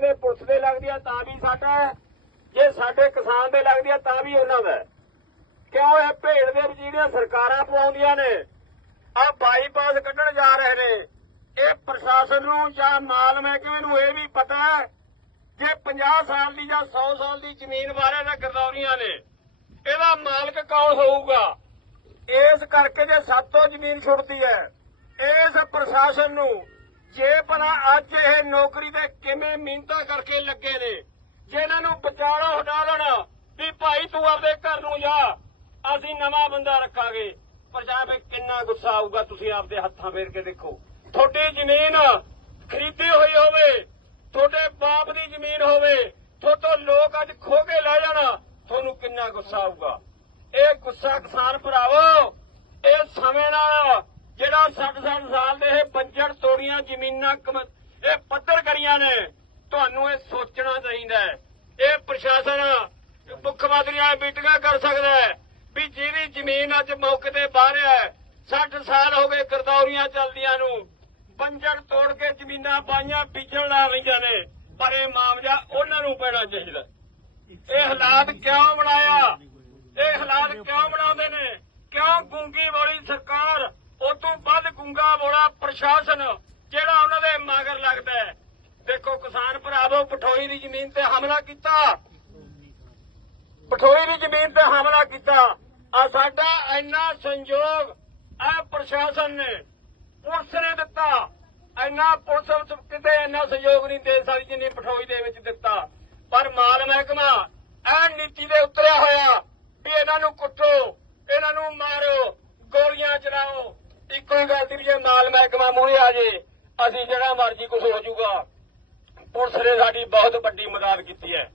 ਦੇ ਪੁਲਿਸ ਦੇ ਲੱਗਦੀ ਆ, ਤਾਂ ਵੀ ਸਾਡਾ ਜੇ ਸਾਡੇ ਕਿਸਾਨ ਦੇ ਲੱਗਦੀ ਆ, ਤਾਂ ਵੀ ਉਹਨਾਂ ਦਾ ਹੈ। ਕਿਉਂ ਇਹ ਭੇਡ ਦੇ ਵਿੱਚ ਸਰਕਾਰਾਂ ਪਵਾਉਂਦੀਆਂ ਨੇ? ਆ ਬਾਈਪਾਸ ਕੱਢਣ ਜਾ ਰਹੇ ਨੇ। ਇਹ ਪ੍ਰਸ਼ਾਸਨ ਨੂੰ ਜਾਂ ਮਾਲ ਮਹਿਕਮੇ ਨੂੰ ਇਹ ਵੀ ਪਤਾ ਹੈ ਜੇ 50 ਸਾਲ ਦੀ ਜਾਂ 100 ਸਾਲ ਦੀ ਜ਼ਮੀਨ ਬਾਰੇ ਨਾ ਗਰਦੌਰੀਆਂ ਨੇ, ਇਹਦਾ ਮਾਲਕ ਕੌਣ ਹੋਊਗਾ? ਇਸ ਕਰਕੇ ਜੇ ਸਾਤੋਂ ਜ਼ਮੀਨ ਛੁੱਟਦੀ ਹੈ, ਇਸ ਪ੍ਰਸ਼ਾਸਨ ਨੂੰ ਜੇ ਭਲਾ ਅੱਜ ਇਹ ਨੌਕਰੀ ਤੇ ਕਿਵੇਂ ਮਿਹਨਤਾਂ ਕਰਕੇ ਲੱਗੇ ਨੇ, ਜੇ ਇਹਨਾਂ ਨੂੰ ਵਿਚਾਲਾ ਹਟਾ ਲੈਣਾ ਵੀ ਭਾਈ ਤੂੰ ਆਪਦੇ ਘਰ ਨੂੰ ਜਾ, ਅਸੀਂ ਨਵਾਂ ਬੰਦਾ ਰੱਖਾਂਗੇ। ਪੰਜਾਬ ਵਿੱਚ ਕਿੰਨਾ ਗੁੱਸਾ ਆਊਗਾ ਤੁਸੀਂ ਆਪਦੇ ਹੱਥਾਂ ਫੇਰ ਕੇ ਦੇਖੋ। ਤੁਹਾਡੀ ਜ਼ਮੀਨ ਖਰੀਦੀ ਹੋਈ ਹੋਵੇ, ਤੁਹਾਡੇ ਬਾਪ ਦੀ ਜ਼ਮੀਨ ਹੋਵੇ, ਤੁਹਾਤੋਂ ਲੋਕ ਅੱਜ ਖੋ ਕੇ ਲੈ ਜਾਣਾ, ਤੁਹਾਨੂੰ ਕਿੰਨਾ ਗੁੱਸਾ ਆਊਗਾ। ਇਹ ਗੁੱਸਾ ਕਿਸਾਨ ਭਰਾਵੋ, ਇਹ ਸਮੇਂ ਨਾਲ ਜਿਹੜਾ 60 ਸਾਲ ਦੇ ਇਹ ਬੰਜਰ ਤੋੜੀਆਂ ਜ਼ਮੀਨਾਂ ਇਹ ਪੱਧਰ ਕਰੀਆਂ ਨੇ। ਤੁਹਾਨੂੰ ਇਹ ਸੋਚਣਾ ਚਾਹੀਦਾ ਹੈ। ਇਹ ਪ੍ਰਸ਼ਾਸਨ ਮੁੱਖ ਮੰਤਰੀਆਂ ਮੀਟਿੰਗਾਂ ਕਰ ਸਕਦਾ ਹੈ ਵੀ ਜਿਹਦੀ ਜ਼ਮੀਨ ਅੱਜ ਮੌਕੇ ਤੇ ਬਾਹਰ ਹੈ 60 ਸਾਲ ਹੋ ਗਏ ਗਰਦੌਰੀਆਂ ਚੱਲਦੀਆਂ ਨੂੰ। ਬੰਜਰ ਤੋੜ ਕੇ ਜ਼ਮੀਨਾਂ ਪਾਈਆਂ ਬੀਜਣ ਲਾ ਰਹੀਆਂ ਨੇ। ਪਰ ਇਹ ਮਾਮਲਾ ਉਹਨਾਂ ਨੂੰ ਪੈਣਾ ਚਾਹੀਦਾ। ਇਹ ਹਾਲਾਤ ਕਿਉਂ ਬਣਾਇਆ? ਇਹ ਹਾਲਾਤ ਕਿਉਂ ਬਣਾਉਂਦੇ ਨੇ? ਕਿਉਂ ਗੁੰਗੀ ਵਾਲੀ ਸਰਕਾਰ ਤੋਂ ਵੱਧ ਗੁੰਗਾ ਬੋਲਾ ਪ੍ਰਸ਼ਾਸਨ, ਜਿਹੜਾ ਉਹਨਾਂ ਦੇ ਮਗਰ ਲੱਗਦਾ ਹੈ। ਦੇਖੋ ਕਿਸਾਨ ਭਰਾਵੋ ਪਠੋਈ ਦੀ ਜ਼ਮੀਨ ਤੇ ਹਮਲਾ ਕੀਤਾ। ਪਠੋਈ ਦੀ ਜ਼ਮੀਨ ਤੇ ਹਮਲਾ ਕੀਤਾ। ਆ ਸਾਡਾ ਇੰਨਾ ਸੰਯੋਗ ਆ ਪ੍ਰਸ਼ਾਸਨ ਨੇ ਪੁਲਿਸ ਨੇ ਦਿੱਤਾ। ਇੰਨਾ ਪੁਲਿਸ ਕਿਤੇ ਇੰਨਾ ਸਹਿਯੋਗ ਨਹੀਂ ਦੇ ਸਕਦੀ ਜਿੰਨੀ ਪਠੋਈ ਦੇ ਵਿੱਚ ਦਿੱਤਾ। ਪਰ ਮਾਲ ਮਹਿਕਮਾ ਇਹ ਨੀਤੀ ਦੇ ਉਤਰਿਆ ਹੋਇਆ ਵੀ ਇਹਨਾਂ ਨੂੰ ਕੁੱਟੋ ਇਹਨਾਂ ਨੂੰ ਮਾਰੋ ਗੋਲੀਆਂ ਚਲਾਓ ਇੱਕੋ ਹੀ ਗੱਲ ਦੀ ਜੇ ਮਾਲ ਮਹਿਕਮਾ ਮੂਹਰੇ ਆ ਜੇ, ਅਸੀਂ ਜਿਹੜਾ ਮਰਜ਼ੀ ਕੁਝ ਹੋ ਜਾਊਗਾ। ਪੁਲਿਸ ਨੇ ਸਾਡੀ ਬਹੁਤ ਵੱਡੀ ਮਦਦ ਕੀਤੀ ਹੈ।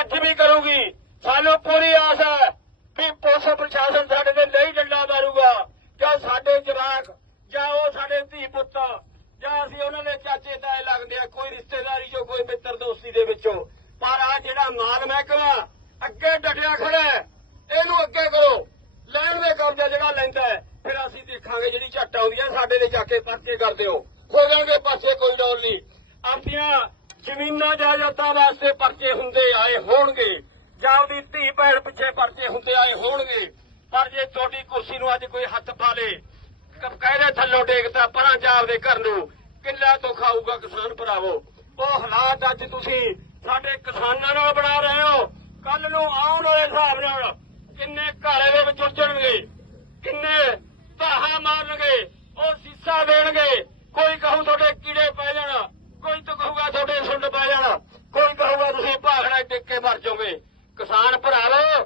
ਅੱਜ ਵੀ ਕਰੂਗੀ। ਸਾਨੂੰ ਪੂਰੀ ਆਸ ਹੈ ਵੀ ਪੁਲਿਸ ਪ੍ਰਸ਼ਾਸਨ ਸਾਡੇ ਤੇ ਨਹੀਂ ਡੰਡਾ ਮਾਰੂਗਾ। ਜਾਂ ਸਾਡੇ ਜਵਾਕ, ਜਾਂ ਉਹ ਸਾਡੇ ਧੀ ਪੁੱਤ, ਜਾਂ ਅਸੀਂ ਉਹਨਾਂ ਦੇ ਚਾਚੇ ਤਾਏ ਲੱਗਦੇ ਆ ਕੋਈ ਰਿਸ਼ਤੇਦਾਰੀ ਚੋਂ ਕੋਈ ਮਿੱਤਰ ਦੋਸਤੀ ਦੇ ਵਿੱਚੋਂ ਪਰ ਆ ਜਿਹੜਾ ਮਾਲ ਮਹਿਕਮਾ ਅੱਗੇ ਡਟਿਆ ਖੜਾ ਹੈ ਇਹਨੂੰ ਅੱਗੇ ਕਰੋ ਲੈਣ ਦੇ ਕਬਜ਼ਾ ਜਿਹੜਾ ਲੈਂਦਾ ਹੈ ਫਿਰ ਅਸੀਂ ਦੇਖਾਂਗੇ ਜਿਹੜੀ ਝੱਟ ਆਉਂਦੀ ਹੈ ਸਾਡੇ ਦੇ ਜਾ ਕੇ ਪਰਚੇ ਕਰ ਦਿਓ ਹੋ। ਜਾਣਗੇ ਪਾਸੇ ਕੋਈ ਡੋਲ ਨਹੀਂ। ਆਪਣੀਆਂ ਜ਼ਮੀਨਾਂ, ਜਾਇਦਾਦਾਂ ਵਾਸਤੇ ਪਰਚੇ ਹੁੰਦੇ ਆਏ ਹੋਣਗੇ। ਜਾਂ ਉਹਦੀ ਧੀ ਭੈਣ ਪਿੱਛੇ ਪਰਚੇ ਹੁੰਦੇ ਆਏ ਹੋਣਗੇ। ਪਰ ਜੇ ਤੁਹਾਡੀ ਕੁਰਸੀ ਨੂੰ ਅੱਜ ਕੋਈ ਹੱਥ ਪਾ ਲੇ ਕਾਇਦੇ ਥੱਲੋਂ ਡੇਗਤਾ, ਪਰਾਂ ਜਾਬ ਦੇ ਘਰ ਨੂੰ, ਕਿੱਲਾ ਤੋਂ ਖਾਊਗਾ ਕਿਸਾਨ ਭਰਾਵੋ। ਉਹ ਹਾਲਾਤ ਅੱਜ ਤੁਸੀਂ ਸਾਡੇ ਕਿਸਾਨਾਂ ਨਾਲ ਬਣਾ ਰਹੇ ਹੋ। ਕੱਲ ਨੂੰ ਆਉਣ ਵਾਲੇ ਹਿਸਾਬ ਨਾਲ ਕਿੰਨੇ ਘਰ ਦੇ ਵਿੱਚ ਉਜੜਨਗੇ ਕਿੰਨੇ ਧਾਹਾਂ ਮਾਰਨਗੇ ਉਹ ਸੀਸਾ ਦੇਣਗੇ ਕੋਈ ਕਹੂ ਤੁਹਾਡੇ ਕੀੜੇ ਪੈ ਜਾਣਾ ਕੋਈ ਤਾਂ ਕਹੂਗਾ ਤੁਹਾਡੇ ਸੁੰਡ ਪੈ ਜਾਣਾ ਕੋਈ ਕਹੂਗਾ ਤੁਸੀਂ ਭਾਗਣਾ ਟਿੱਕ ਕੇ ਮਰ ਜਾਓਗੇ ਕਿਸਾਨ ਭਰਾਵੋ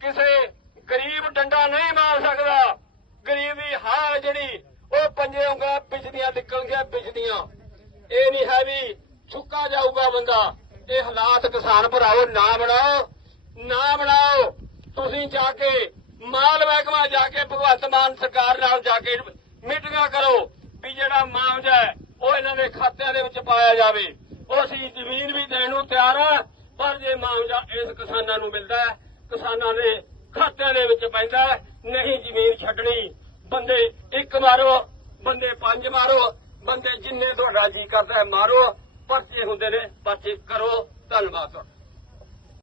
ਕਿਸੇ ਗਰੀਬ ਡੰਡਾ ਨਹੀਂ ਮਾਰ ਸਕਦਾ। ਗਰੀਬ ਦੀ ਹਾਲ ਜਿਹੜੀ, ਉਹ ਪੰਜੇ ਉਂਗਲਾਂ ਪਿਛਦੀਆਂ ਨਿਕਲਣਗੀਆਂ ਪਿਛਦੀਆਂ। ਇਹ ਨਹੀਂ ਹੈ ਵੀ ਚੁੱਕਾ ਜਾਊਗਾ ਬੰਦਾ। ਇਹ ਹਾਲਾਤ ਕਿਸਾਨ ਭਰਾਵੋ, ਨਾ ਬਣਾਓ ਨਾ ਬਣਾਓ। ਤੁਸੀਂ ਜਾ ਕੇ ਮਾਲ ਮਹਿਕਮਾ ਜਾ ਕੇ ਭਗਵੰਤ ਮਾਨ ਸਰਕਾਰ ਨਾਲ ਜਾ ਕੇ ਮੀਟਿੰਗਾਂ ਕਰੋ ਵੀ ਜਿਹੜਾ ਮਾਮਲਾ ਹੈ, ਉਹ ਇਹਨਾਂ ਦੇ ਖਾਤਿਆਂ ਦੇ ਵਿੱਚ ਪਾਇਆ ਜਾਵੇ। ਉਹ ਅਸੀਂ ਜ਼ਮੀਨ ਵੀ ਦੇਣ ਨੂੰ ਤਿਆਰ ਆ, ਪਰ ਜੇ ਮਾਮਲਾ ਇਸ ਕਿਸਾਨਾਂ ਨੂੰ ਮਿਲਦਾ ਹੈ, ਕਿਸਾਨਾਂ ਨੇ ਖਾਤਿਆਂ ਦੇ ਵਿੱਚ ਪੈਂਦਾ ਨਹੀਂ ਜ਼ਮੀਨ ਛੱਡਣੀ। ਬੰਦੇ ਇੱਕ ਮਾਰੋ, ਬੰਦੇ ਪੰਜ ਮਾਰੋ, ਬੰਦੇ ਜਿੰਨੇ ਤੁਹਾਡਾ ਜੀ ਕਰਦਾ ਮਾਰੋ। ਪਰਚੇ ਹੁੰਦੇ ਨੇ, ਪਰਚੇ ਕਰੋ। ਧੰਨਵਾਦ